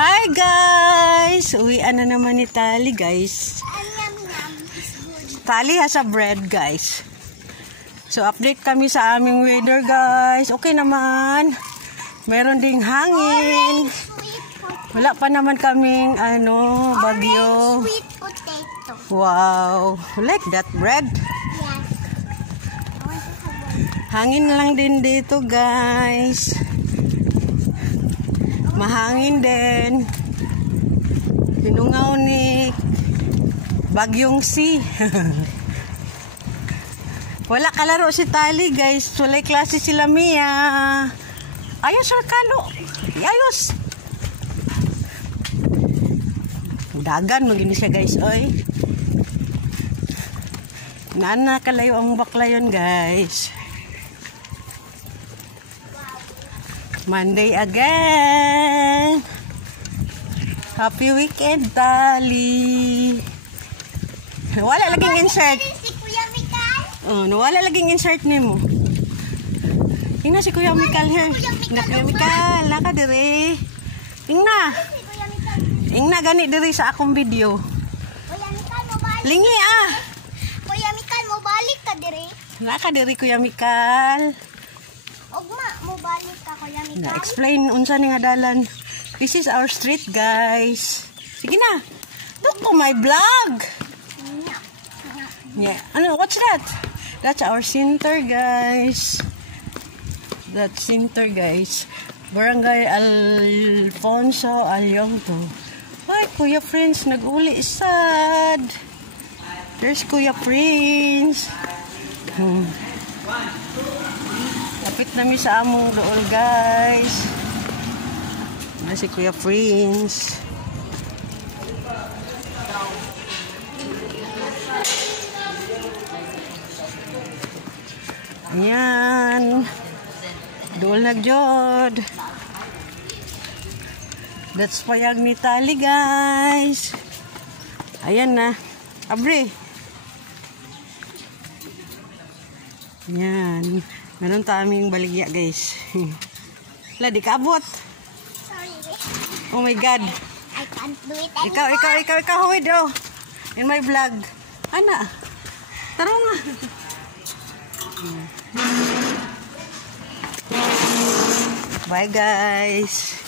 Hi guys! Uwian na naman ni Tali guys. Tali has a bread guys. So update kami sa aming weather guys. Okay naman. Meron ding hangin. Wala pa naman kaming bagyo. Sweet potato. Wow! Like that bread? Yes. Hangin lang din dito guys. Mahangin din. Pinungaw ni Bagyong C. Wala kalaro si Tali guys. Walay klase sila Mia. Ayos Arcalo. Ayos. Dagan magini siya guys. Oy. Nana kalayo ang bakla yun guys. Monday again. Happy weekend, Tali. Wala laging insert. Si Kuya Mikal. Wala laging insert nimo. Tingnan si Kuya Mikal here. Tingnan Kuya Mikal, naka dire. Tingnan. Si Kuya Mikal. Tingnan gani dire sa akong video. Kuya Mikal mo balik. Lingi ah. Kuya Mikal mo balik ka dire. Naka dire Kuya Mikal. Ugma mo balik ka Kuya Mikal. Na-explain unsa ni nga dalan. This is our street, guys. Sige na. Look to my vlog. Yeah. What's that? That's our center, guys. That's center, guys. Barangay Alfonso Alyongto. Ay, Kuya Prince, nag-uli sad. There's Kuya Prince. Lapit namin sa among dool, guys. Na si Kuya Prince. Ayan. Dool nagjod. That's payag ni Tali, guys. Ayan na. Abre. Ayan. Meron taming baligya, guys. Wala, di kaabot. Sorry. Oh my God. I can't do it anymore. Ikaw, huwid, oh. In my vlog. Ana. Taro nga. Bye, guys.